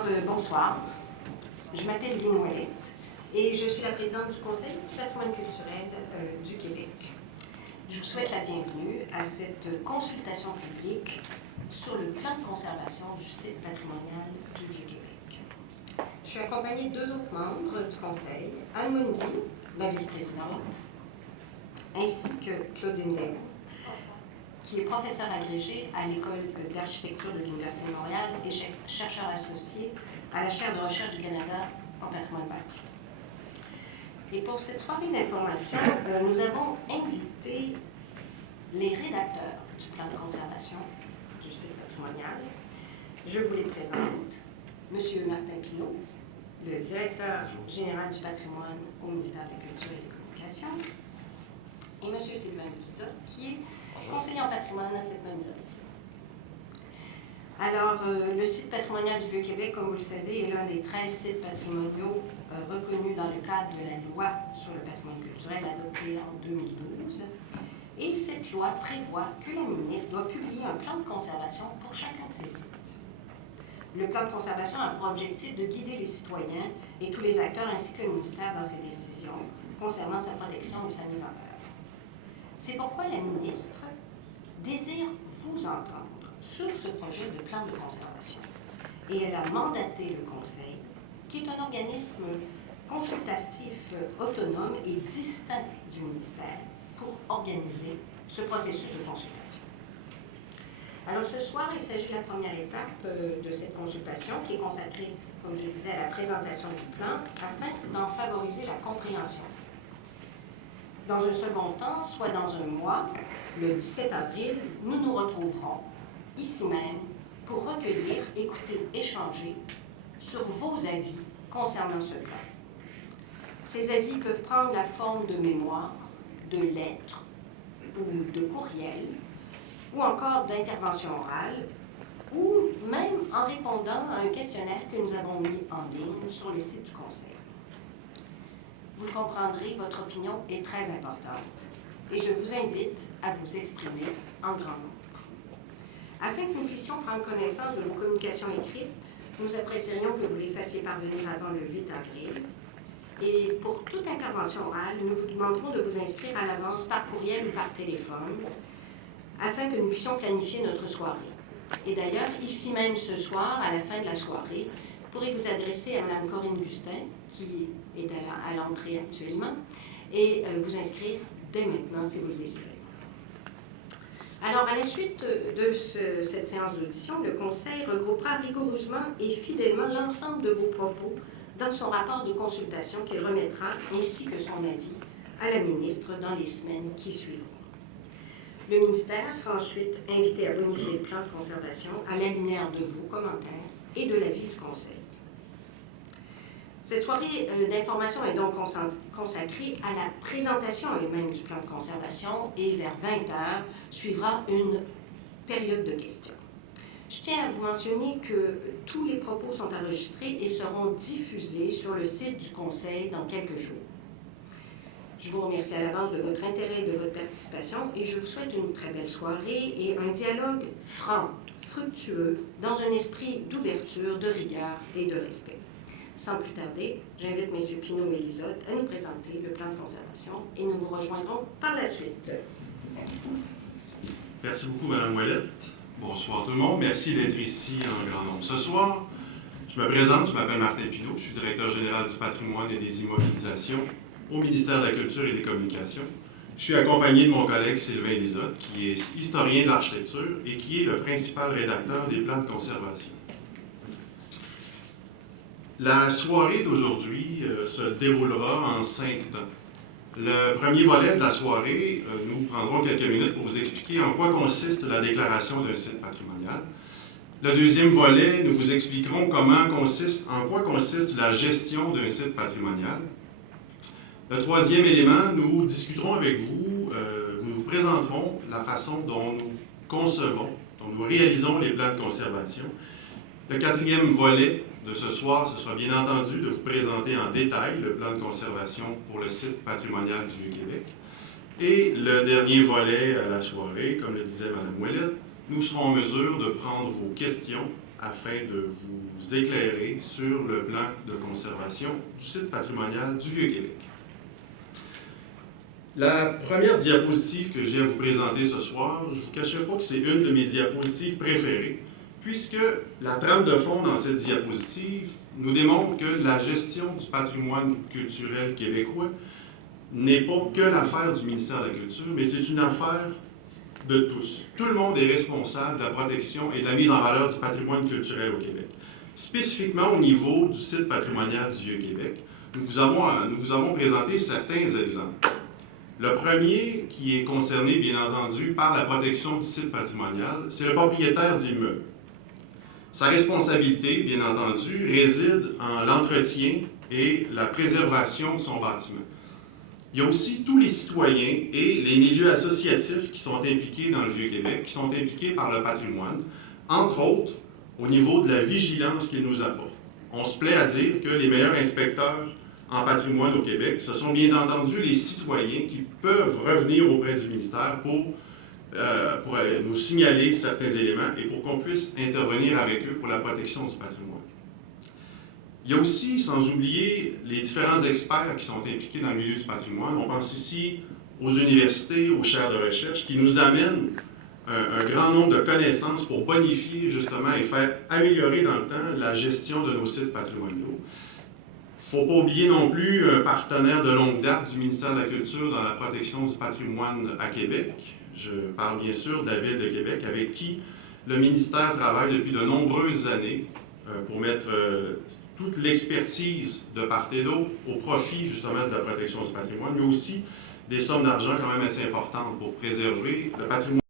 Alors, bonsoir. Je m'appelle Lynn Ouellette et je suis la présidente du Conseil du patrimoine culturel du Québec. Je vous souhaite la bienvenue à cette consultation publique sur le plan de conservation du site patrimonial du Vieux-Québec. Je suis accompagnée de deux autres membres du Conseil, Anne Mundy, la vice-présidente, ainsi que Claudine Dayon, qui est professeure agrégée à l'École d'architecture de l'Université de Montréal et chercheur associé à la chaire de recherche du Canada en patrimoine bâti. Et pour cette soirée d'information, nous avons invité les rédacteurs du plan de conservation du site patrimonial. Je vous les présente. Monsieur Martin Pinault, le directeur général du patrimoine au ministère de la Culture et des Communications, et Monsieur Sylvain Lizotte, qui est conseiller en patrimoine à cette même direction. Alors, le site patrimonial du Vieux-Québec, comme vous le savez, est l'un des 13 sites patrimoniaux reconnus dans le cadre de la loi sur le patrimoine culturel adoptée en 2012. Et cette loi prévoit que la ministre doit publier un plan de conservation pour chacun de ces sites. Le plan de conservation a pour objectif de guider les citoyens et tous les acteurs ainsi que le ministère dans ses décisions concernant sa protection et sa mise en œuvre. C'est pourquoi la ministre désire vous entendre sur ce projet de plan de conservation. Et elle a mandaté le Conseil, qui est un organisme consultatif autonome et distinct du ministère, pour organiser ce processus de consultation. Alors ce soir, il s'agit de la première étape de cette consultation qui est consacrée, comme je le disais, à la présentation du plan afin d'en favoriser la compréhension. Dans un second temps, soit dans un mois, le 17 avril, nous nous retrouverons ici même pour recueillir, écouter, échanger sur vos avis concernant ce plan. Ces avis peuvent prendre la forme de mémoires, de lettres ou de courriels, ou encore d'interventions orales, ou même en répondant à un questionnaire que nous avons mis en ligne sur le site du Conseil. Vous le comprendrez, votre opinion est très importante et je vous invite à vous exprimer en grand nombre. Afin que nous puissions prendre connaissance de vos communications écrites, nous apprécierions que vous les fassiez parvenir avant le 8 avril. Et pour toute intervention orale, nous vous demanderons de vous inscrire à l'avance par courriel ou par téléphone afin que nous puissions planifier notre soirée. Et d'ailleurs, ici même ce soir, à la fin de la soirée, vous pourrez vous adresser à Mme Corinne Gustin, qui est à l'entrée actuellement, et vous inscrire dès maintenant si vous le désirez. Alors, à la suite de cette séance d'audition, le Conseil regroupera rigoureusement et fidèlement l'ensemble de vos propos dans son rapport de consultation qu'il remettra, ainsi que son avis, à la ministre dans les semaines qui suivront. Le ministère sera ensuite invité à bonifier le plan de conservation à la lumière de vos commentaires et de l'avis du Conseil. Cette soirée d'information est donc consacrée à la présentation elle-même du plan de conservation et vers 20h suivra une période de questions. Je tiens à vous mentionner que tous les propos sont enregistrés et seront diffusés sur le site du Conseil dans quelques jours. Je vous remercie à l'avance de votre intérêt et de votre participation et je vous souhaite une très belle soirée et un dialogue franc, fructueux, dans un esprit d'ouverture, de rigueur et de respect. Sans plus tarder, j'invite M. Pinault et Lizotte à nous présenter le plan de conservation et nous vous rejoindrons par la suite. Merci beaucoup, Mme Ouellette. Bonsoir tout le monde. Merci d'être ici en grand nombre ce soir. Je me présente, je m'appelle Martin Pinault, je suis directeur général du patrimoine et des immobilisations au ministère de la Culture et des Communications. Je suis accompagné de mon collègue Sylvain Lizotte, qui est historien de l'architecture et qui est le principal rédacteur des plans de conservation. La soirée d'aujourd'hui se déroulera en 5 temps. Le premier volet de la soirée, nous prendrons quelques minutes pour vous expliquer en quoi consiste la déclaration d'un site patrimonial. Le deuxième volet, nous vous expliquerons en quoi consiste la gestion d'un site patrimonial. Le troisième élément, nous discuterons avec vous, nous vous présenterons la façon dont nous concevons, dont nous réalisons les plans de conservation. Le quatrième volet de ce soir, ce sera bien entendu de vous présenter en détail le plan de conservation pour le site patrimonial du Vieux-Québec. Et le dernier volet à la soirée, comme le disait Mme Ouellette, nous serons en mesure de prendre vos questions afin de vous éclairer sur le plan de conservation du site patrimonial du Vieux-Québec. La première diapositive que j'ai à vous présenter ce soir, je ne vous cacherai pas que c'est une de mes diapositives préférées, puisque la trame de fond dans cette diapositive nous démontre que la gestion du patrimoine culturel québécois n'est pas que l'affaire du ministère de la Culture, mais c'est une affaire de tous. Tout le monde est responsable de la protection et de la mise en valeur du patrimoine culturel au Québec. Spécifiquement au niveau du site patrimonial du Vieux-Québec, nous vous avons présenté certains exemples. Le premier, qui est concerné, bien entendu, par la protection du site patrimonial, c'est le propriétaire d'immeuble. Sa responsabilité, bien entendu, réside en l'entretien et la préservation de son bâtiment. Il y a aussi tous les citoyens et les milieux associatifs qui sont impliqués dans le Vieux-Québec, qui sont impliqués par le patrimoine, entre autres au niveau de la vigilance qu'ils nous apportent. On se plaît à dire que les meilleurs inspecteurs en patrimoine au Québec, ce sont bien entendu les citoyens qui peuvent revenir auprès du ministère pour nous signaler certains éléments et pour qu'on puisse intervenir avec eux pour la protection du patrimoine. Il y a aussi, sans oublier, les différents experts qui sont impliqués dans le milieu du patrimoine. On pense ici aux universités, aux chaires de recherche, qui nous amènent un grand nombre de connaissances pour bonifier justement et faire améliorer dans le temps la gestion de nos sites patrimoniaux. Il ne faut pas oublier non plus un partenaire de longue date du ministère de la Culture dans la protection du patrimoine à Québec. Je parle bien sûr de la Ville de Québec, avec qui le ministère travaille depuis de nombreuses années pour mettre toute l'expertise de part et d'autre au profit justement de la protection du patrimoine, mais aussi des sommes d'argent quand même assez importantes pour préserver le patrimoine